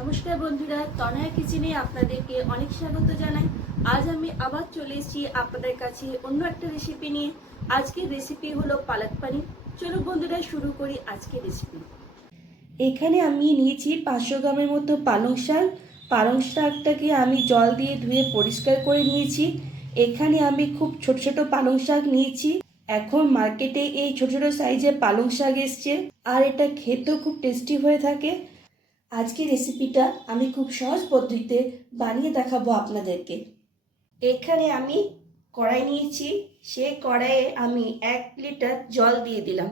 নমস্কার বন্ধুরা, তনয়া কিচেনে আপনাদেরকে অনেক স্বাগত জানাই। আজ আমি আবার চলে এসেছি আপনাদের কাছে অন্য একটা রেসিপি নিয়ে। আজকের রেসিপি হলো পালক পানির। চলো বন্ধুরা শুরু করি আজকের রেসিপি। এখানে আমি নিয়েছি 500 গ্রামের মতো পালং শাক। পালং শাকটাকে আমি জল দিয়ে ধুয়ে পরিষ্কার করে নিয়েছি। এখানে আমি খুব ছোট ছোট পালং শাক নিয়েছি। এখন মার্কেটে এই ছোট ছোট সাইজের পালং শাক এসছে, আর এটা খেতেও খুব টেস্টি হয়ে থাকে। আজকের রেসিপিটা আমি খুব সহজ পদ্ধতিতে বানিয়ে দেখাবো আপনাদেরকে। এখানে আমি কড়াই নিয়েছি, সেই কড়াইয়ে আমি 1 লিটার জল দিয়ে দিলাম।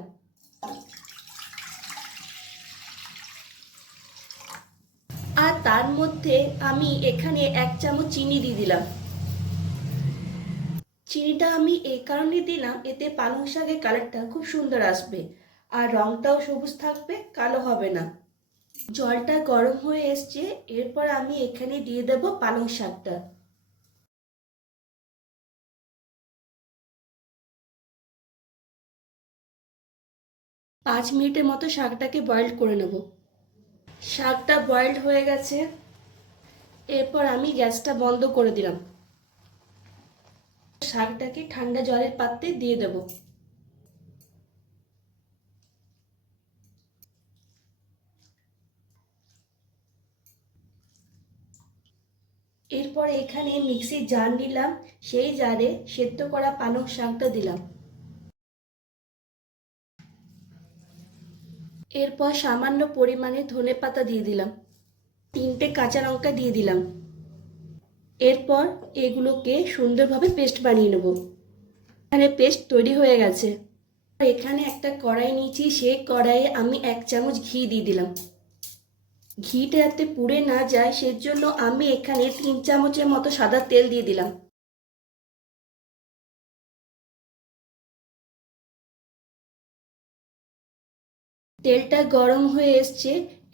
আর তার মধ্যে আমি এখানে 1 চামচ চিনি দিয়ে দিলাম। চিনিটা আমি এই কারণে দিলাম, এতে পালং শাকের কালারটা খুব সুন্দর আসবে, আর রংটাও সবুজ থাকবে, কালো হবে না। জলটা গরম হয়ে এসছে, এরপর আমি এখানে দিয়ে দেব পালং শাকটা। পাঁচ মিনিটের মতো শাকটাকে বয়েল করে নেব। শাকটা বয়েলড হয়ে গেছে, এরপর আমি গ্যাসটা বন্ধ করে দিলাম। শাকটাকে ঠান্ডা জলের পাত্রে দিয়ে দেব। এরপর এখানে মিক্সির জার নিলাম, সেই জারে সেদ্ধ করা পালং শাকটা দিলাম। এরপর সামান্য পরিমাণে ধনেপাতা দিয়ে দিলাম, 3টে কাঁচা লঙ্কা দিয়ে দিলাম। এরপর এগুলোকে সুন্দরভাবে পেস্ট বানিয়ে নেব। এখানে পেস্ট তৈরি হয়ে গেছে। এখানে একটা কড়াই নিয়েছি, সেই কড়াইয়ে আমি 1 চামচ ঘি দিয়ে দিলাম। ঘিটা যাতে পুড়ে না যায় সেজন্য আমি এখানে 3 চামচের মতো সাদা তেল দিয়ে দিলাম। তেলটা গরম হয়ে এসছে,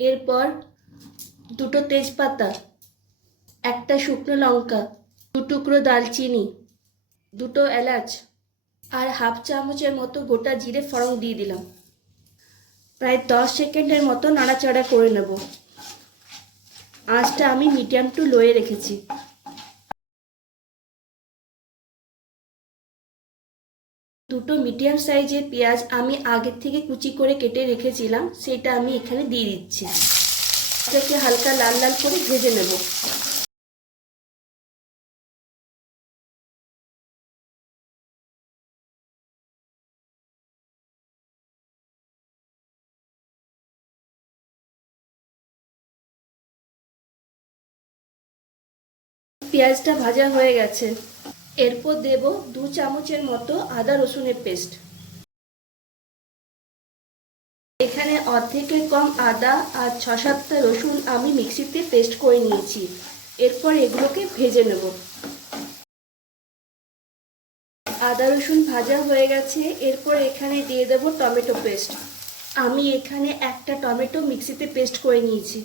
এরপর 2টো তেজপাতা, 1টা শুকনো লঙ্কা, 2 টুকরো দালচিনি, 2টো এলাচ আর হাফ চামচের মতো গোটা জিরে ফোড়ন দিয়ে দিলাম। প্রায় 10 সেকেন্ডের মতো নাড়াচাড়া করে নেব। আঁচটা আমি মিডিয়াম টু লোয়ে রেখেছি। দুটো মিডিয়াম সাইজের পেঁয়াজ আমি আগের থেকে কুচি করে কেটে রেখেছিলাম, সেটা আমি এখানে দিয়ে দিচ্ছি। এটাকে হালকা লাল লাল করে ভেজে নেব। পেঁয়াজটা ভাজা হয়ে গেছে, এরপর দেব 2 চামচের মতো আদা রসুনের পেস্ট। এখানে অর্ধেকের কম আদা আর 6-7টা রসুন আমি মিক্সিতে পেস্ট করে নিয়েছি। এরপর এগুলোকে ভেজে নেব। আদা রসুন ভাজা হয়ে গেছে, এরপর এখানে দিয়ে দেব টমেটো পেস্ট। আমি এখানে একটা টমেটো মিক্সিতে পেস্ট করে নিয়েছি।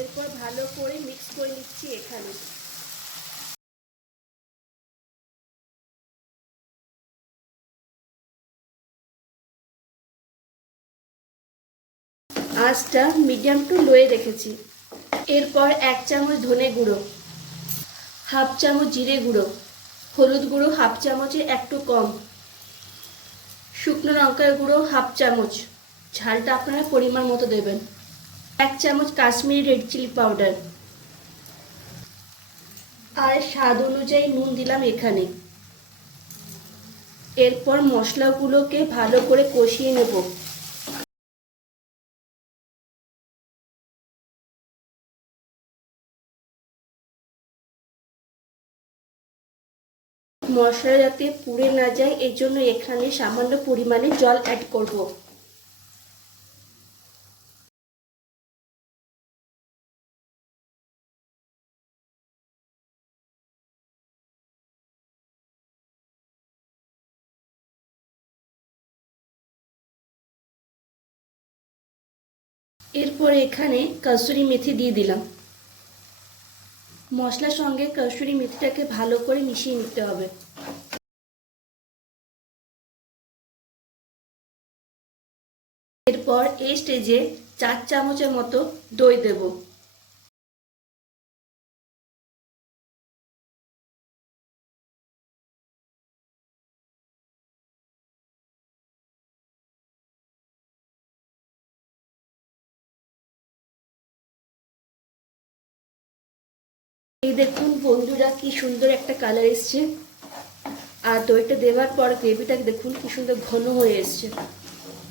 এরপর ভালো করে মিক্স করে নিচ্ছি। এখানে আঁচটা মিডিয়াম টু লোয়ে রেখেছি। এরপর 1 চামচ ধনে গুঁড়ো, হাফ চামচ জিরে গুঁড়ো, হলুদ গুঁড়ো হাফ চামচের একটু কম, শুকনো লঙ্কার গুঁড়ো হাফ চামচ, ঝালটা আপনারা পরিমাণ মতো দেবেন, 1 চামচ কাশ্মীরি রেড চিলি পাউডার, আর স্বাদ অনুযায়ী নুন দিলাম এখানে। এরপর মশলাগুলোকে ভালো করে কষিয়ে নেব। মশলা যাতে পুড়ে না যায় এই জন্য এখানে সামান্য পরিমাণে জল অ্যাড করব। এরপর এখানে কসুরি মেথি দিয়ে দিলাম। মশলার সঙ্গে কসুরি মেথিটাকে ভালো করে মিশিয়ে নিতে হবে। এরপর এই স্টেজে 4 চামচের মতো দই দেব। এই দেখুন বন্ধুরা কি সুন্দর একটা কালার এসছে। আর দইটা দেওয়ার পর গ্রেভিটাকে দেখুন কি সুন্দর ঘন হয়ে এসছে।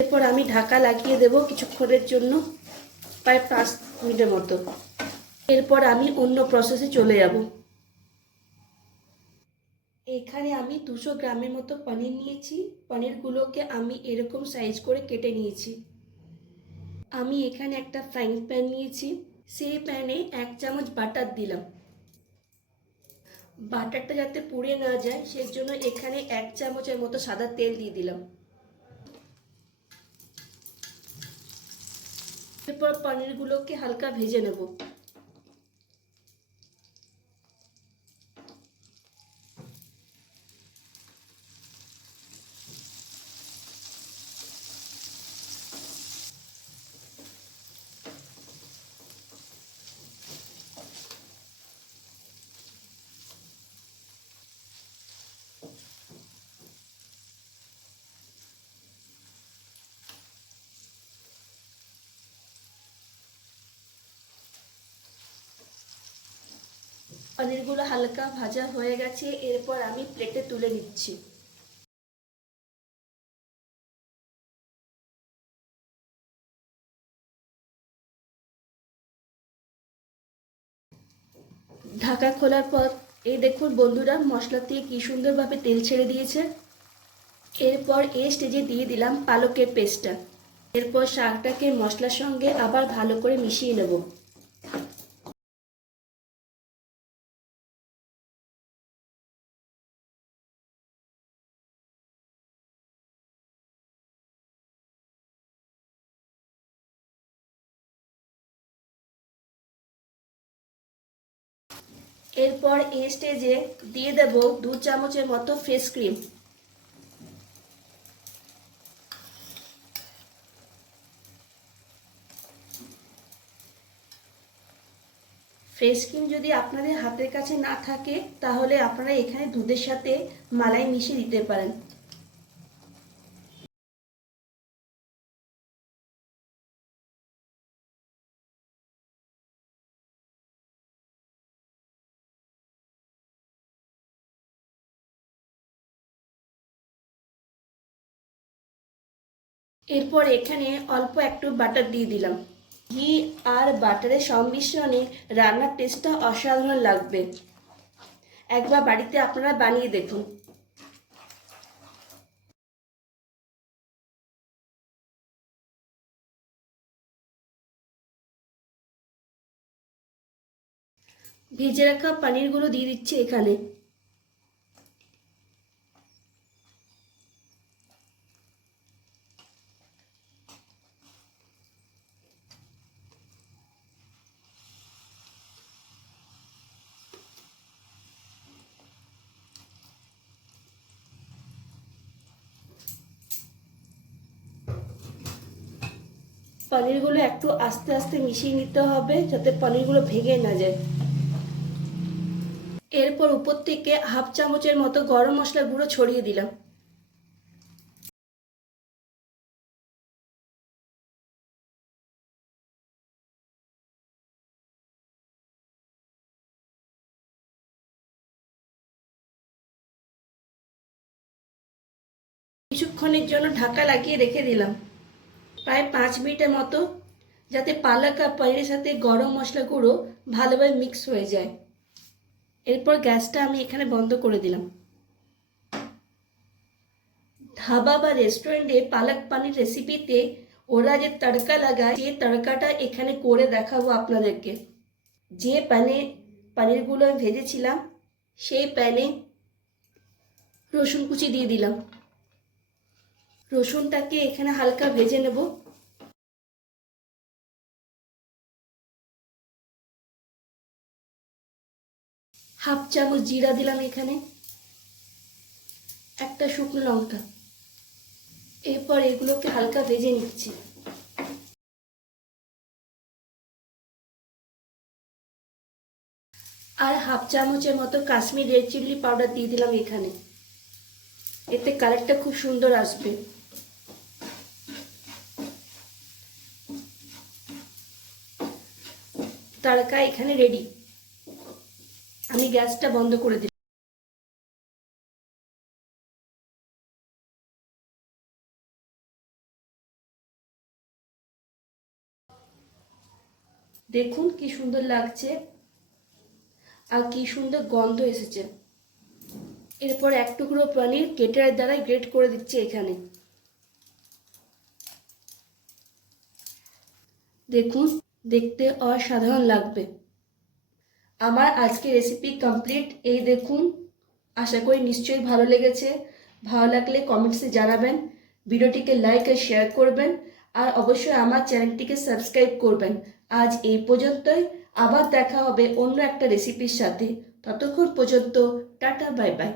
এরপর আমি ঢাকা লাগিয়ে দেব কিছুক্ষণের জন্য, প্রায় 5 মিনিটের মতো। এরপর আমি অন্য প্রসেসে চলে যাব। এখানে আমি 200 গ্রামের মতো পনির নিয়েছি। পনিরগুলোকে আমি এরকম সাইজ করে কেটে নিয়েছি। আমি এখানে একটা ফ্রাইং প্যান নিয়েছি, সেই প্যানে 1 চামচ বাটার দিলাম। বাটারটা যাতে পুড়ে না যায় সেই জন্য এখানে 1 চামচের মতো সাদা তেল দিয়ে দিলাম। এরপর পনিরগুলোকে হালকা ভেজে নেব। পনিরগুলো হালকা ভাজা হয়ে গেছে, এরপর আমি প্লেটে তুলে নিচ্ছি। ঢাকা খোলার পর এই দেখুন বন্ধুরা মশলা দিয়ে কি সুন্দরভাবে তেল ছেড়ে দিয়েছে। এরপর এই স্টেজে দিয়ে দিলাম পালকের পেস্টটা। এরপর শাকটাকে মশলার সঙ্গে আবার ভালো করে মিশিয়ে নেব। এরপর এই স্টেজে দিয়ে দেব 2 চামচের মতো ফ্রেশ ক্রিম। ফ্রেশ ক্রিম যদি আপনাদের হাতের কাছে না থাকে তাহলে আপনারা এখানে দুধের সাথে মালাই মিশিয়ে দিতে পারেন। এরপর এখানে অল্প একটু বাটার দিয়ে দিলাম। ঘি আর বাটারের সংমিশ্রণে রান্নার টেস্টটা অসাধারণ লাগবে। একবার বাড়িতে আপনারা বানিয়ে দেখুন। ভেজে রাখা পনিরগুলো দিয়ে দিচ্ছি এখানে। পনিরগুলো একটু আস্তে আস্তে মিশিয়ে নিতে হবে যাতে পনিরগুলো ভেঙে না যায়। এরপর উপর থেকে 1/2 চামচের মতো গরম মশলা গুঁড়ো ছড়িয়ে দিলাম। কিছুক্ষণের জন্য ঢাকা লাগিয়ে রেখে দিলাম, প্রায় 5 মিনিটের মতো, যাতে পালক আর পনিরের সাথে গরম মশলা গুঁড়ো ভালোভাবে মিক্স হয়ে যায়। এরপর গ্যাসটা আমি এখানে বন্ধ করে দিলাম। ধাবা বা রেস্টুরেন্টে পালক পানির রেসিপিতে ওরা যে তড়কা লাগায় সেই তড়কাটা এখানে করে দেখাবো আপনাদেরকে। যে প্যানে পনিরগুলো আমি ভেজেছিলাম সেই প্যানে রসুন কুচি দিয়ে দিলাম। রসুনটাকে এখানে হালকা ভেজে নেব। হাফ চামচ জিরা দিলাম এখানে, একটা শুকনো লঙ্কা। এরপর এগুলোকে হালকা ভেজে নিচ্ছি। আর হাফ চামচের মতো কাশ্মীর রেড চিলি পাউডার দিয়ে দিলাম এখানে, এতে কালারটা খুব সুন্দর আসবে। তড়কা এখানে রেডি। আমি গ্যাসটা বন্ধ করে দিই। দেখুন কি সুন্দর লাগছে আর কি সুন্দর গন্ধ এসেছে। এরপর এক টুকরো পনির গ্রেটারের দ্বারা গ্রেট করে দিচ্ছি এখানে। দেখুন দেখতে অসাধারণ লাগবে। আমার আজকে রেসিপি কমপ্লিট। এই দেখুন, আশা করি নিশ্চয়ই ভালো লেগেছে। ভালো লাগলে কমেন্টসে জানাবেন, ভিডিওটিকে লাইক আর শেয়ার করবেন, আর অবশ্যই আমার চ্যানেলটিকে সাবস্ক্রাইব করবেন। আজ এই পর্যন্তই, আবার দেখা হবে অন্য একটা রেসিপির সাথে। ততক্ষণ পর্যন্ত টাটা, বাই বাই।